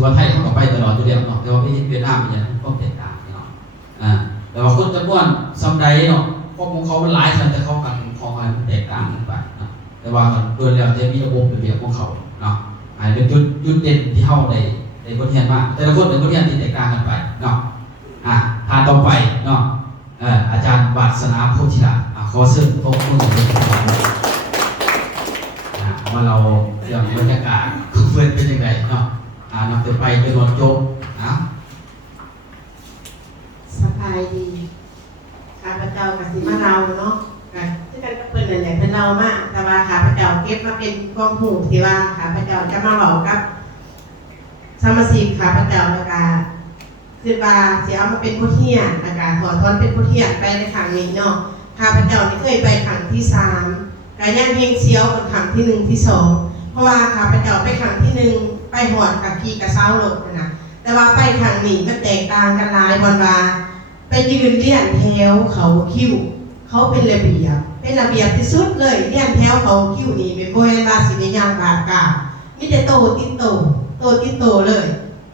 อว่าไทยเขาก็ไปตลอดอยู่แล้วเนาะแต่ว่าประเทศเวียดนามเนี่ยก็แตกต่างเนาะแต่ว่าคนจำนวนซ้ำใดเนาะพวกของเขามันหลายแต่เขากันของอะไรมันแตกต่างกันไปนะแต่ว่าโดยแล้วจะมีระบบระเบียบของเขาเนาะอาจเป็นจุดเด่นที่เขาได้บทเรียนมาแต่ละคนเป็นบทเรียนที่แตกต่างกันไปเนาะทานต่อไปเนาะอาจารย์วาสนาโพธิราขอเชิญพวกคุณว่าเราเรื่องบรรยากาศเพื่อนเป็นยังไงเนาะนำไปเป็นรถโจ๊กสบายดีข้าพเจ้ากับสิมาเราเนาะกันที่กันก็เพิ่นนั่นแหละเพิ่นเรามากแต่ว่าข้าพเจ้าเก็บมาเป็นความรู้ที่ว่าข้าพเจ้าจะมาบอกกับสมาชิกข้าพเจ้าแล้วก็คือว่าสิเอามาเป็นผู้เฮียนแล้วก็ถอดถอนเป็นผู้เฮียนไปในครั้งนี้เนาะข้าพเจ้านี่เคยไปครั้งที่3ก็ยังเฮงเชียวกับครั้งที่1ที่2เพราะว่าข้าพเจ้าไปครั้งที่1ไปหอดกับขี่กระเซ้ารถนะแต่ว่าไปครั้งนี้มันแตกต่างกันหลายบนว่าไปยืนเลี้ยนแถวเขาคิ้วเขาเป็นระเบียบที่สุดเลยเลี้ยนแถวเขาคิ้วนี่เป็นโบราณราศีในยางบาดกามิแต่โตติดโตเลย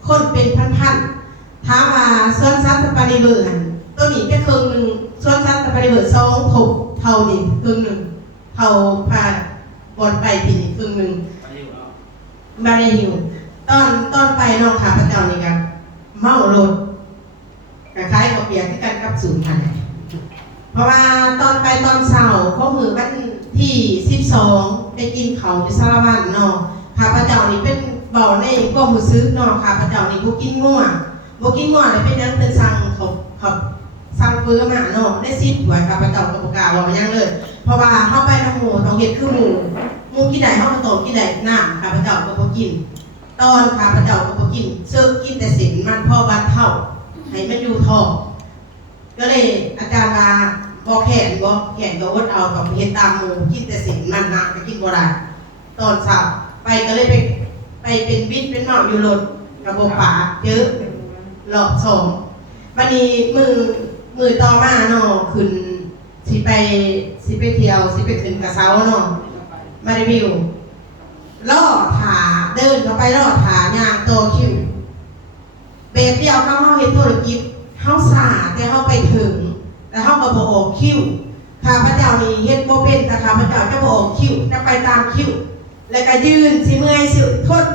คนเป็นพันถามว่าสวนสัตว์สปาริเบิร์นตัวนี้แค่ครึ่งหนึ่งสวนสัตว์สปาริเบิร์น2 ถกเท่านี่ครึ่งหนึ่งเท่าพาบอลไปทีนี่ครึ่งหนึ่งมาในหิวตอนไปนอกขาพระเจ้านี่กันเมารถคล้ายๆกับเปียกที่กันกับศูนย์พันเพราะว่าตอนไปตอนเช้าเขาหือวันที่12ไปกินเขาที่สารวัตรเนาะข้าพเจ้านี่เป็นเบาในก็มือซื้อเนาะข้าพเจ้านี่บุกินง่วเลยเป็นยังเป็นสั่งเขาสั่งเฟื้อมาเนาะได้10 ถ้วยข้าพเจ้ากับปากกาว่ามันยังเลยเพราะว่าเข้าไปน้ำหมูต้องเห็ดคือหมูกินได้เข้ามาต้มกินได้น้ำข้าพเจ้าก็บ่กินตอนข้าพเจ้าก็บ่กินเสื้อกินแต่เส้นมันพ่อวันเท่าให้มันอยู่ท้องก็เลยอาจารย์มาบอกแขนก็วดเอากับเห็ดตามหมูกินแต่เส้นมันน้ำไปกินบ่ได้ตอนเช้าไปก็เลยไปเป็นวิทย์เป็นเมาอยู่รถกระบอกป่าเยอะหลอก2วันนี้มือต่อมาเนาะขึ้นสิไปเที่ยวสิไปขึ้นกระเซ้าเนาะมารีวิวล่อถาเดินเข้าไปล่อถาย่างโตคิวเบรเดียวเขาเห็นธุรกิจเขาสาแต่เขาไปถึงแต่เขาก็บอกคิวข้าพเจ้านี่เฮ็ดโบเป็นแต่ข้าพเจ้าจะบอกคิวจะไปตามคิวแล้วก็ยืนสิเมื่อยสิทน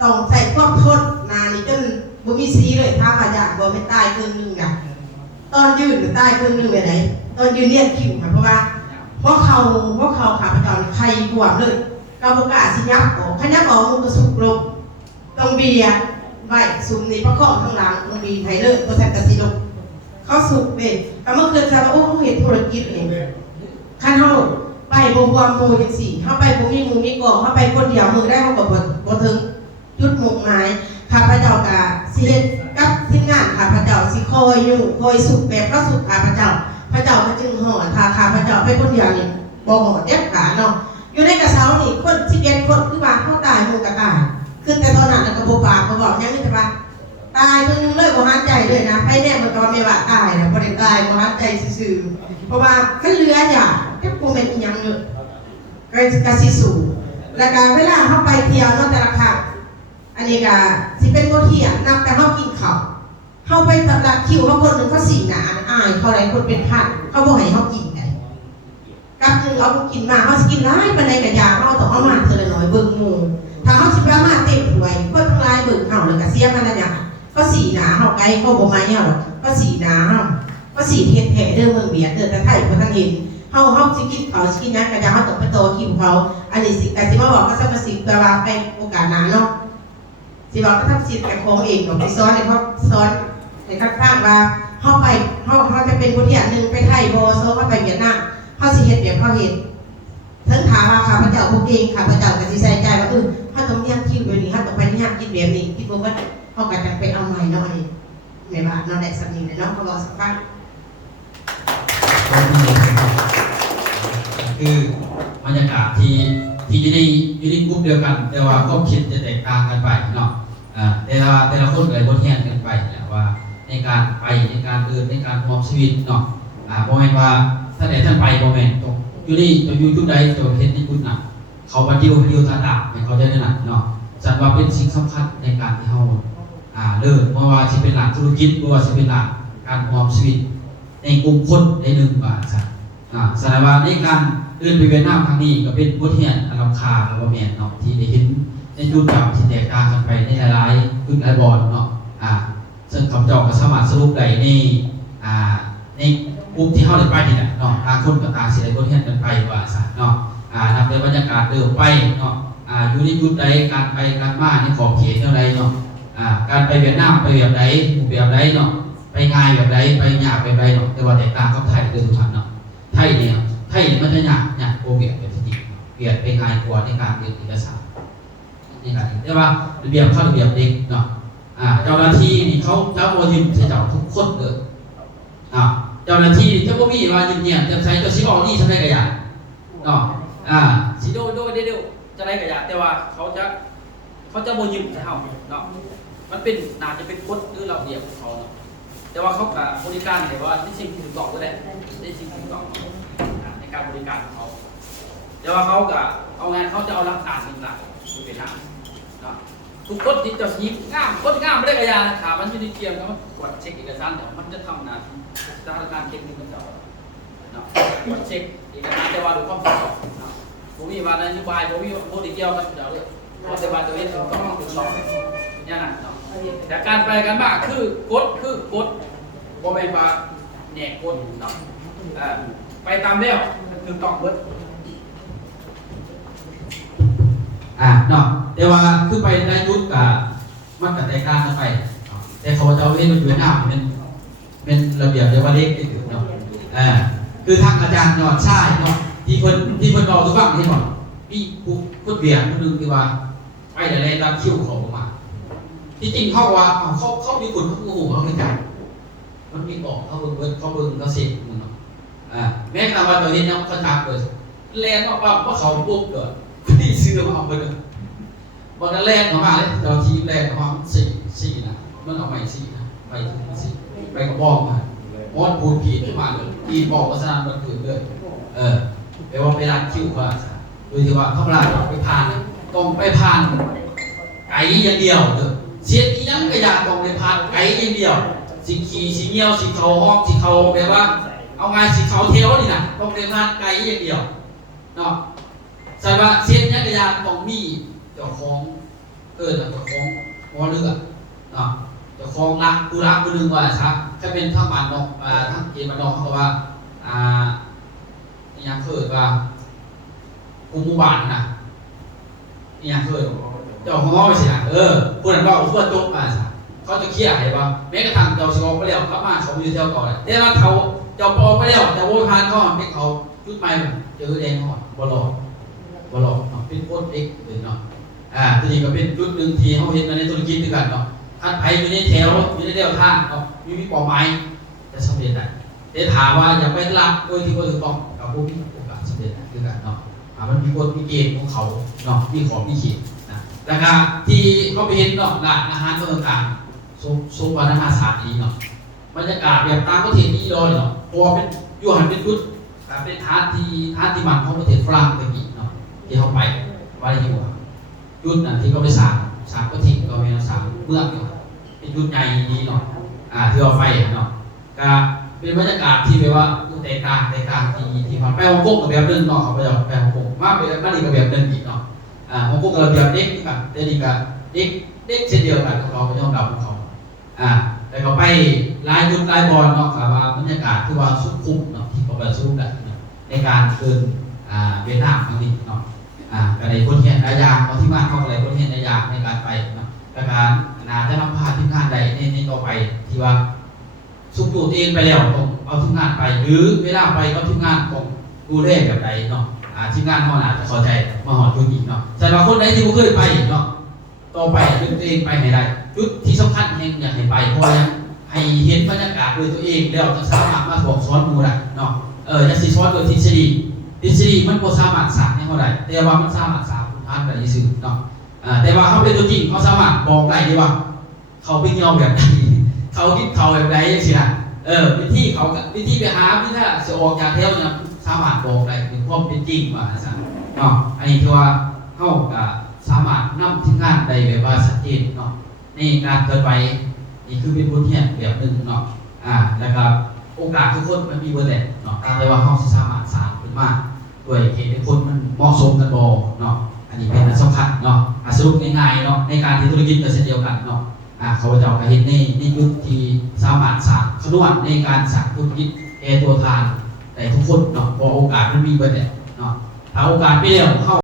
ต้องใส่ความทนนานี่จนบ่มีสีเลยถ้าขยันบ่ไม่ตายครึ่งนึงอ่ะตอนยืนตายครึ่งนึงไปไหนตอนยืนเรียกคิวเพราะว่าเพราะเขาข้าพเจ้าใครบวมเลยกระบอกกาสิยับออกขยับออกมันก็สุกลงต้องเบียร์ไว้สุ่มนี่ประคองข้างหลังต้องบีไทเลอร์ตัวแทนกระสีลงเขาสุกเป็นแต่เมื่อคืนจะว่าโอ้เขาเห็นธุรกิจเองขั้นเขาไปบวมมูจังสี่เขาไปผมมีกองเขาไปคนเดียวมือได้เขาบอกบ่ถึงจุดหมกไม้ข้าพเจ้ากะสิเฮ็ดกับทีมงานข้าพเจ้าสิคอยอยู่คอยสุกแบบก็สุกข้าพเจ้าพระเจ้าก็จึงห่อถ้าข้าพเจ้าไปคนเดียวนี่บ่ห่อเด็ดขาดเนาะอยู่ในกระเช้านี่คน11 คนคือว่าเขาตายหมู่กะตายคือแต่ตอนนั้นก็บ่ปากบ่บอกยังนี่ใช่ปะตายเพิ่งเลยบ่หันใจเลยนะไผแน่มันก็ไม่ว่าตายนะบ่ได้ตายบ่หันใจซื่อๆเพราะว่ามันเหลืออย่างจักบ่แม่นอีหยังเลยก็สิสู้แล้วก็เวลาเฮาไปเที่ยวเนาะแต่ละครั้งอันนี้ก็สิเป็นบ่เที่ยงนับแต่เฮากินข้าวเฮาไปตลาดคิวเฮาคนนึงเขาสีหน้าอายเขาหลายคนเป็นพันเขาบ่ให้เฮากินได้กับนึงเอากินมาเฮาสิกินหลายปานใดก็อยากเฮาต้องเอามาเทื่อละน้อยเบิ่งหมู่ถ้าเฮาสิประมาณเต็มถ้วยคนทั้งหลายเบิ่งเฮาแล้วก็เสียมันละอย่างก็สีหน้าเฮาไกลเขาบ่มาเฮาหรอกก็สีหน้าเฮาก็สีเฮ็ดแท้เด้อเมืองเบียดเด้อแต่ไทยบ่ทันเห็นเฮาสิกินข้าวสิกินหยังก็อยากเฮาต้องไปโตคิวเขาอันนี้สิก็สิมาบอกกับสมาชิกแต่ว่าไปโอกาสหน้าเนาะสิบอกก็ทำสิทธิ์กับของเองของพี่ซ้อนให้เขาซ้อนให้ข้างๆว่าเฮาไปเฮาจะเป็นผู้ที่อันนึงไปไทยบ่ซ้อนเฮาไปเวียดนามเฮาสิเฮ็ดแบบเฮาเฮ็ดทั้งถามว่าข้าพเจ้าผู้เก่งข้าพเจ้าก็สิใส่ใจว่าเฮาต้องเรียนคิวแบบนี้เฮาต้องไปเรียนคิดแบบนี้คิดบ่ว่าเฮาก็จะไปเอาใหม่เนาะอันนี้แม่บ้านเนาะได้สักนิดเนาะเขาบอกสักฟังคือบรรยากาศที่อยู่ในกลุ่มเดียวกันแต่ว่าความคิดจะแตกต่างกันไปเนาะแต่ละคนก็เลยบทเรียนกันไปแหละว่าในการไปในการเดินในการมองชีวิตเนาะโมเมนต์ว่าท่านใดท่านไปโมเมนต์อยู่นี่จะอยู่จุดใดจะเห็นในจุดนั้นเขาปฏิบัติตามให้เขาได้นั่นเนาะจัดว่าเป็นสิ่งสำคัญในการที่เขา เลิศเพราะว่าสิเป็นหลักธุรกิจเพราะว่าสิเป็นหลักการออมชีวิตในกลุ่มคนใน1 บาทซะแสดงว่าในการเดินไปเวียดนามครั้งนี้ก็เป็นบทเรียนอันล้ำค่าและบ่แม่นเนาะที่ได้เห็นในจุดแบบที่แตกต่างกันไปในหลายๆจุดหลายบอนเนาะซึ่งคำเจ้าก็สามารถสรุปได้ในกลุ่มที่เฮาได้ไปนี่แหละเนาะต่างคนก็ต่างสิได้บทเรียนกันไปว่าซะเนาะนำโดยบรรยากาศเดิมไปเนาะอยู่ในจุดใดการไปการมาในขอบเขตเท่าใดเนาะการไปเวียดนามไปแบบใดเนาะไปง่ายแบบใดไปยากแบบใดเนาะแต่ว่าแตกต่างกับไทยเด้อทุกท่านเนาะไทยมันจะยากโกเวียดเป็นจริงเวียดไปง่ายกว่าในการเรียนเอกสารนี่ครับแต่ว่าระเบียบเข้าระเบียบเด็กเนาะเจ้าหน้าที่นี่เขาเจ้าโมยิมใช้เจ้าทุกคนเลยเจ้าหน้าที่เจ้าบ่มีว่ายิ้มเนี่ยจะใช้เจ้าสิบอกนี่ทำได้กระยาเนาะสิโดเดี๋ยวจะได้กระยาแต่ว่าเขาจะโมยิมใช่เฮาเนาะมันเป็นน่าจะเป็นกฎหรือระเบียบของเขาเนาะแต่ว่าเขากับบริการแต่ว่าที่สิ่งถูกต้องก็ได้ได้สิ่งถูกต้องในการบริการของเขาแต่ว่าเขากับเอางานเขาจะเอาหลักฐานเป็นหลักอยู่เป็นหลักเนาะทุกคนที่จะยิ้มงามไม่ได้กระยาถามมันอยู่ในเกียร์แล้วมันตรวจเช็คเอกสารเดี๋ยวมันจะทำหน้าที่สถานการณ์เทคนิคมันจะเนาะตรวจเช็คเอกสารแต่ว่าดูความถูกต้องเนาะผมมีว่านโยบายผมมีโมเดลเกี่ยวกันเดี๋ยวเลยแต่ว่าตัวนี้ถูกต้องเนี่ยนะเนาะแต่การไปกันบ้างคือกฎบ่แม่นว่าแหนกกฎเนาะไปตามแล้วถูกต้องเบิดเนาะแต่ว่าคือไปในยุคกับมันก็แตกต่างกันไปแต่เขาจะเอาเฮ็ดมันอยู่ในน้ำเป็นระเบียบเรียกว่าเด็กติดเนาะคือทางอาจารย์ยอดชายเนาะที่เพิ่นบอกทุกฝั่งที่บอกมีผู้คนเบียดคนนึงที่ว่าไปแต่ในตามคิวเขาออกมาที่จริงเขาว่าเขามีคนเขาโง่เขาไม่จับมันมีบอกเขาเบิ่งเขาเสกมึงเนาะแม้กระทั่งว่าตัวนี้เนาะเขาจับเลยแลนออกปั๊บว่าเขาปุ๊บเกิดที่ซื้อมาเอาไปเลยบอลแรกออกมาเลยเราทีมแรกออกมาสี่นะมันเอาใหม่สี่นะไปถึงสี่ไปกับบอกมามอดพูดผิดขึ้นมาเลยอีบอกว่าสนามมันเกิดเลยแปลว่าไปรัดคิวเขาโดยที่ว่าเขาลาไปผ่านต้องไปผ่านไก่อย่างเดียวเสียอีนั่งกระยาต้องไปผ่านไก่อย่างเดียวสีขี่สีเงี้ยวสีเขาห้องสีเขาแปลว่าเอาไงสีเขาเทวนี่นะต้องไปผ่านไก่อย่างเดียวเนาะใช่ว่าเสียนักยานต้องมีเจ้าของเจ้าของวอเรือเนาะเจ้าของรักผู้หนึ่งว่าครับถ้าเป็นทั้งบ้านนอกทั้งเกณฑ์บ้านนอกเขาว่าอย่างเคยว่าภูมิบ้านนะอย่างเคยเจ้าของไปสินะผู้นั้นว่าผู้จบมาสิเขาจะเครียดอะไรบ้างแม้กระทั่งเจ้าสกอไปแล้วกลับมาเขาอยู่เที่ยวก่อนแต่ว่าเขาเจ้าปอไปแล้วแต่โวยพานเขาให้เขาจุดใหม่เจอแดงเขาบอลเป็นโคตรเด็กเลยเนาะทีนี้ก็เป็นจุดหนึ่งที่เขาเห็นในธุรกิจด้วยกันเนาะท่านไปอยู่ในแถวอยู่ในเดียวท่าเนาะมีเป้าหมายจะสำเร็จได้แต่ถามว่าอยากไปรักโดยที่ว่าถูกต้องกับพวกมีโอกาสสำเร็จด้วยกันเนาะมันมีกฎมีเกณฑ์ของเขาเนาะมีของมีเขตนะแล้วก็ที่เขาไปเห็นเนาะร้านอาหารต่างๆซุปวัฒนศาสตร์นี้เนาะบรรยากาศแบบต่างประเทศนี้เลยเนาะเพราะว่าเป็นอยู่หันเป็นจุดเป็นทานที่มันของประเทศฝรั่งตะกี้เนาะที่เขาไปว่าอะไรอยู่ยุดน่ะที่เขาไปสร้างประเทศก็เป็นสร้างเมืองเนาะเป็นยุดใหญ่ดีเนาะที่เราไปเนาะก็เป็นบรรยากาศที่แบบว่าแตกต่างที่มันไปฮ่องกงกับแบบนึงเนาะเขาไปฮ่องกงมาเป็นมาดีกับแบบนึงอีกเนาะฮ่องกงกับแบบเด็กกับเด็กกับเด็กเช่นเดียวกันของเราไปยอมรับของเขาแต่เขาไปลายยุดลายบอลเนาะครับว่าบรรยากาศคือว่าสุดคุ้มเนาะที่เขาไปสู้กันในการเกินเวียดนามครั้งนี้เนาะก็ได้พ้นเห็นหลายอย่างเอาที่บ้านเขาอะไรพ้นเห็นหลายอย่างในการไปเนาะการจะนำพาทีมงานใดในต่อไปที่ว่าสุขตัวเองไปแล้วต้องเอาทีมงานไปหรือเวลาไปก็ทีมงานต้องดูแลแบบใดเนาะทีมงานเขาอาจจะเข้าใจมาหอดจุดอีกเนาะแต่บางคนไหนที่ไม่เคยไปเนาะต่อไปดึงตัวเองไปให้ได้จุดที่สำคัญยังอยากให้ไปเพราะยังให้เห็นบรรยากาศด้วยตัวเองแล้วจะสามารถมาบอกสอนมูได้เนาะจะสิสอนโดยทฤษฎีมันบ่สามารถสร้างให้เขาได้แต่ว่ามันสามารถสร้างผ่านกันได้ซื่อเนาะแต่ว่าเขาเป็นตัวจริงเขาสามารถบอกได้ดีว่าเขาเป็นยอมแบบไหนเขาคิดเขาแบบไหนจังซี่นะวิธีเขาวิธีไปหาวิธีจะออกจากแถวเนี่ยสามารถบอกได้เป็นความเป็นจริงว่าซั่นเนาะอันนี้คือว่าเฮาก็สามารถนำทีมงานได้แบบว่าชัดเจนเนาะในการเกิดไป นี่คือเป็นบทเรียนแบบหนึ่งเนาะแล้วก็โอกาสทุกคนมันมีเบอร์แหละเนาะแต่ว่าเราสามารถสร้างขึ้นมาด้วยเหตุผลมันเหมาะสมกันบ่เนาะอันนี้เป็นอันสำคัญเนาะสรุปง่ายๆเนาะในการที่ธุรกิจก็เช่นเดียวกันเนาะเขาจะเอาไปเห็นในยุคที่สามารถสร้างขนวนในการสร้างธุรกิจตัวทานแต่ทุกคนเนาะพอโอกาสมันมีเบอร์แหละเนาะถ้าโอกาสไม่เดียวเข้า